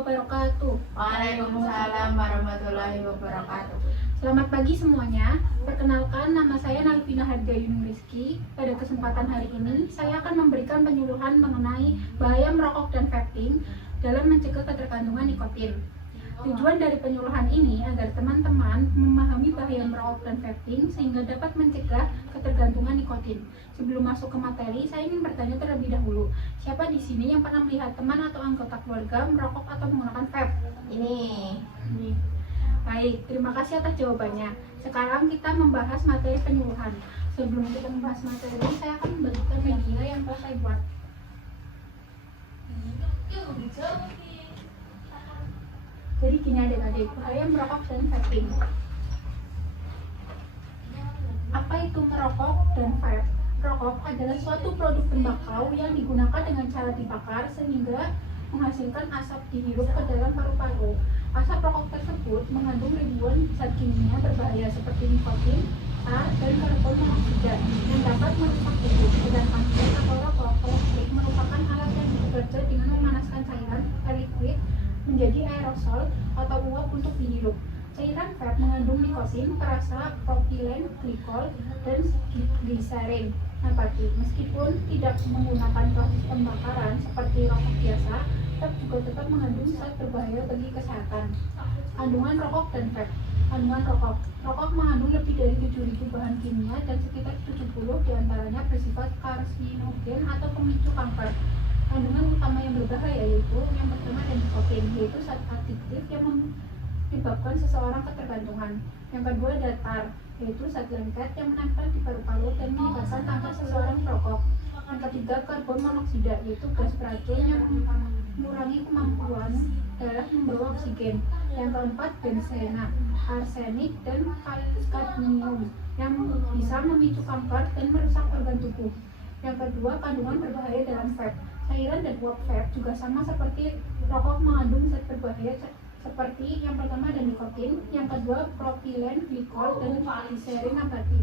wabarakatuh. Waalaikumsalam warahmatullahi wabarakatuh. Selamat pagi semuanya. Perkenalkan, nama saya Nalvina Harga Yunung Rizky. Pada kesempatan hari ini, saya akan memberikan penyuluhan mengenai bahaya merokok dan vaping dalam mencegah ketergantungan nikotin. Tujuan dari penyuluhan ini agar teman-teman memahami bahaya merokok dan vaping sehingga dapat mencegah ketergantungan nikotin. Sebelum masuk ke materi, saya ingin bertanya terlebih dahulu, siapa di sini yang pernah melihat teman atau anggota keluarga merokok atau menggunakan vape? Ini Baik, terima kasih atas jawabannya. Sekarang kita membahas materi penyuluhan. Sebelum kita membahas materi, saya akan membagikan media yang telah saya buat. Jadi gini adik-adik, bahaya merokok dan vaping. Apa itu merokok dan vape? Rokok adalah suatu produk tembakau yang digunakan dengan cara dibakar sehingga menghasilkan asap dihirup ke dalam paru-paru. Asap rokok tersebut mengandung ribuan zat kimia berbahaya seperti nikotin, tar, dan karbon monoksida yang dapat merusak tubuh. Sedangkan vape atau rokok elektrik merupakan alat yang bekerja dengan memanaskan cairan liquid menjadi aerosol atau uap untuk dihirup. Cairan vape mengandung nikotin, perasa, propilen, glikol, dan gliserin nabati. Meskipun tidak menggunakan proses pembakaran seperti rokok biasa, vape juga tetap mengandung zat berbahaya bagi kesehatan. Kandungan rokok dan vape. Kandungan rokok. Rokok mengandung lebih dari 7.000 bahan kimia dan sekitar 70 diantaranya bersifat karsinogen atau pemicu kanker. Kandungan utama yang berbahaya yaitu yang pertama ada nikotin, yaitu zat adiktif yang menyebabkan seseorang ketergantungan. Yang kedua ada tar, yaitu zat lengket yang menempel di paru-paru dan menyebabkan kanker seseorang perokok. Yang ketiga karbon monoksida, yaitu gas beracun yang mengurangi kemampuan darah membawa oksigen. Yang keempat benzena, arsenik, dan kadmium yang bisa memicu kanker dan merusak organ tubuh. Yang kedua kandungan berbahaya dalam vape. Cairan dan uap vape juga sama seperti rokok mengandung zat berbahaya seperti yang pertama ada nikotin, yang kedua propilen, glikol, dan gliserin nabati.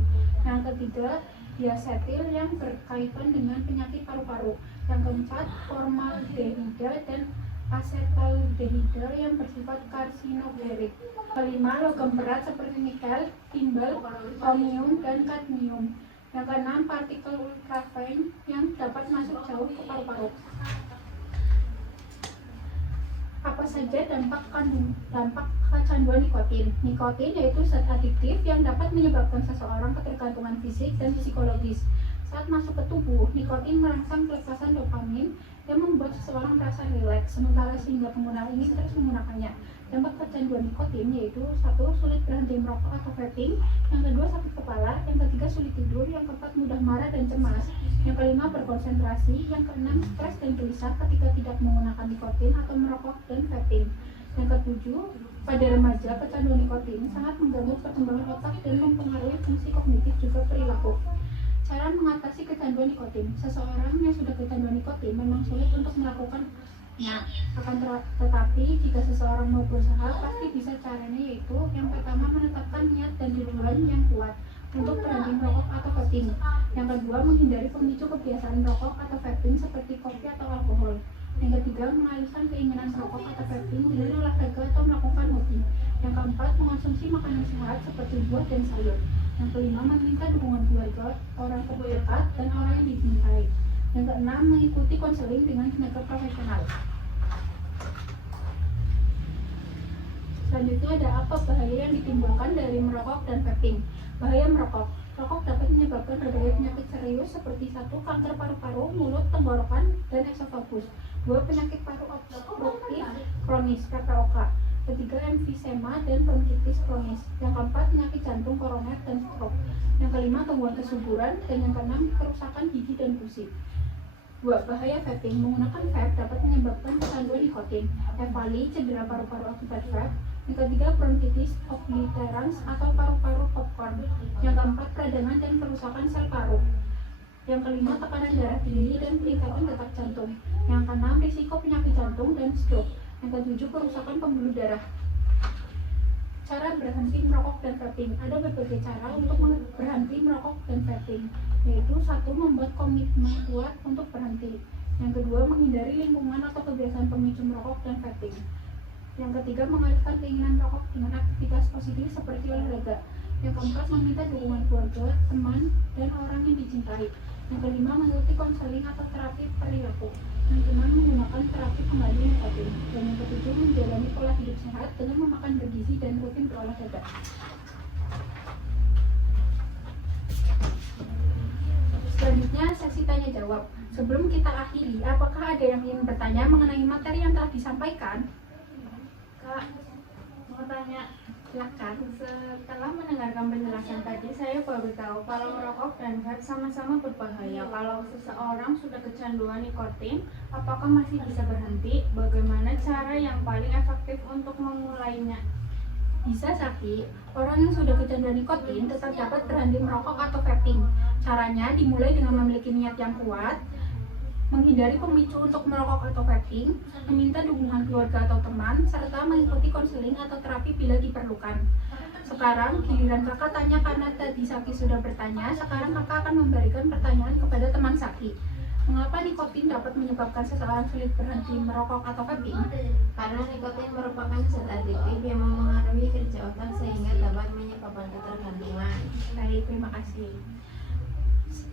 Yang ketiga diasetil yang berkaitan dengan penyakit paru-paru. Yang keempat formaldehida dan asetaldehida yang bersifat karsinogenik. Kelima logam berat seperti nikel, timbal, kromium, dan kadmium. Yang keenam partikel ultraviolet yang dapat masuk jauh ke paru-paru. Apa saja dampak kecanduan nikotin? Nikotin yaitu zat adiktif yang dapat menyebabkan seseorang ketergantungan fisik dan psikologis. Saat masuk ke tubuh, nikotin merangsang pelepasan dopamin yang membuat seseorang merasa rileks, sementara sehingga pengguna ingin terus menggunakannya. Dampak kecanduan nikotin yaitu 1. Sulit berhenti merokok atau vaping, yang kedua sakit kepala, yang ketiga sulit tidur, yang keempat mudah marah dan cemas, yang kelima berkonsentrasi, yang keenam stres dan gelisah ketika tidak menggunakan nikotin atau merokok dan vaping. Yang ketujuh, pada remaja kecanduan nikotin sangat mengganggu perkembangan otak dan mempengaruhi fungsi kognitif juga perilaku. Cara mengatasi kecanduan nikotin. Seseorang yang sudah kecanduan nikotin memang sulit untuk melakukannya. Akan tetapi jika seseorang mau berusaha pasti bisa. Caranya yaitu yang pertama menetapkan niat dan tujuan yang kuat untuk berhenti merokok atau vaping. Yang kedua menghindari pemicu kebiasaan rokok atau vaping seperti kopi atau alkohol. Yang ketiga mengalihkan keinginan merokok atau vaping dengan olahraga atau melakukan hobi. Yang keempat mengonsumsi makanan sehat seperti buah dan sayur. Yang kelima meminta dukungan keluarga, orang terdekat, dan orang yang dicintai. Yang keenam mengikuti konseling dengan tenaga profesional. Selanjutnya ada apa bahaya yang ditimbulkan dari merokok dan vaping. Bahaya merokok. Rokok dapat menyebabkan berbagai penyakit serius seperti 1. Kanker paru-paru, mulut, tenggorokan, dan esofagus. 2. Penyakit paru obstruktif kronis (PPOK). Ketiga emfisema dan bronkitis kronis. Yang keempat penyakit jantung koroner dan stroke. Yang kelima gangguan kesuburan, dan yang keenam kerusakan gigi dan gusi. 2. Bahaya vaping. Menggunakan vape dapat menyebabkan kecanduan nikotin, efali, cedera paru-paru akibat vape. Yang ketiga bronkitis obliterans atau paru-paru popcorn. Yang keempat peradangan dan kerusakan sel paru. Yang kelima tekanan darah tinggi dan peningkatan detak jantung. Yang keenam risiko penyakit jantung dan stroke. Yang ketujuh kerusakan pembuluh darah. Cara berhenti merokok dan vaping. Ada berbagai cara untuk berhenti merokok dan vaping, yaitu 1. Membuat komitmen kuat untuk berhenti. Yang kedua, menghindari lingkungan atau kebiasaan pemicu merokok dan vaping. Yang ketiga, mengalihkan keinginan rokok dengan aktivitas positif seperti olahraga. Yang keempat, meminta dukungan keluarga, teman, dan orang yang dicintai. Yang kelima, mengikuti konseling atau terapi perilaku. Yang keenam, menggunakan terapi kembali nikotin. Dan yang ketujuh, menjalani pola hidup sehat dengan memakan bergizi dan rutin berolahraga. Selanjutnya, sesi tanya jawab. Sebelum kita akhiri, apakah ada yang ingin bertanya mengenai materi yang telah disampaikan? Kak, mau tanya. Silakan. Setelah mendengarkan penjelasan tadi, saya baru tahu kalau merokok dan vape sama-sama berbahaya. Kalau seseorang sudah kecanduan nikotin, apakah masih bisa berhenti? Bagaimana cara yang paling efektif untuk memulainya? Bisa, Saki. Orang yang sudah kecanduan nikotin tetap dapat berhenti merokok atau vaping. Caranya dimulai dengan memiliki niat yang kuat, menghindari pemicu untuk merokok atau vaping, meminta dukungan keluarga atau teman, serta mengikuti konseling atau terapi bila diperlukan. Sekarang giliran kakak tanya karena tadi Saki sudah bertanya, sekarang kakak akan memberikan pertanyaan kepada teman Saki. Mengapa nikotin dapat menyebabkan seseorang sulit berhenti merokok atau vaping? Karena nikotin merupakan zat adiktif yang memengaruhi kerja otak sehingga dapat menyebabkan ketergantungan. Baik, terima kasih.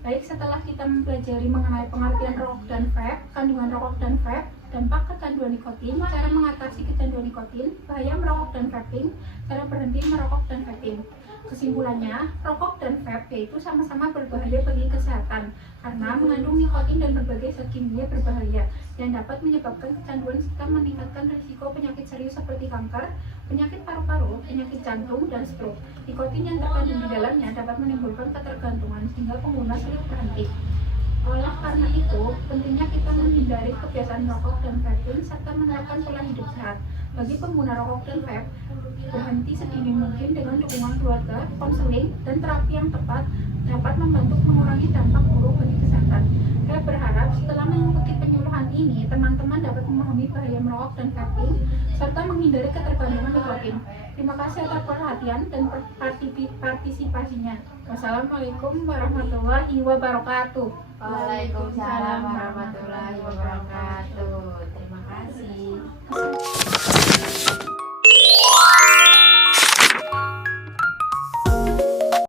Baik, setelah kita mempelajari mengenai pengertian rokok dan vape, kandungan rokok dan vape, dampak kecanduan nikotin, cara mengatasi kecanduan nikotin, bahaya merokok dan vaping, cara berhenti merokok dan vaping. Kesimpulannya, rokok dan vape yaitu sama-sama berbahaya bagi kesehatan karena mengandung nikotin dan berbagai zat kimia berbahaya yang dapat menyebabkan kecanduan serta meningkatkan risiko penyakit serius seperti kanker, penyakit paru-paru, penyakit jantung, dan stroke. Nikotin yang terkandung di dalamnya dapat menimbulkan ketergantungan sehingga pengguna sulit berhenti. Oleh karena itu, pentingnya kita menghindari kebiasaan merokok dan vaping serta menerapkan pola hidup sehat. Bagi pengguna rokok dan vape, berhenti sedini mungkin dengan dukungan keluarga, konseling, dan terapi yang tepat dapat membantu mengurangi dampak buruk bagi kesehatan. Saya berharap setelah mengikuti penyuluhan ini, teman-teman dapat memahami bahaya merokok dan vaping serta menghindari ketergantungan nikotin. Terima kasih atas perhatian dan partisipasinya. Wassalamualaikum warahmatullahi wabarakatuh. Waalaikumsalam warahmatullahi wabarakatuh. Terima kasih.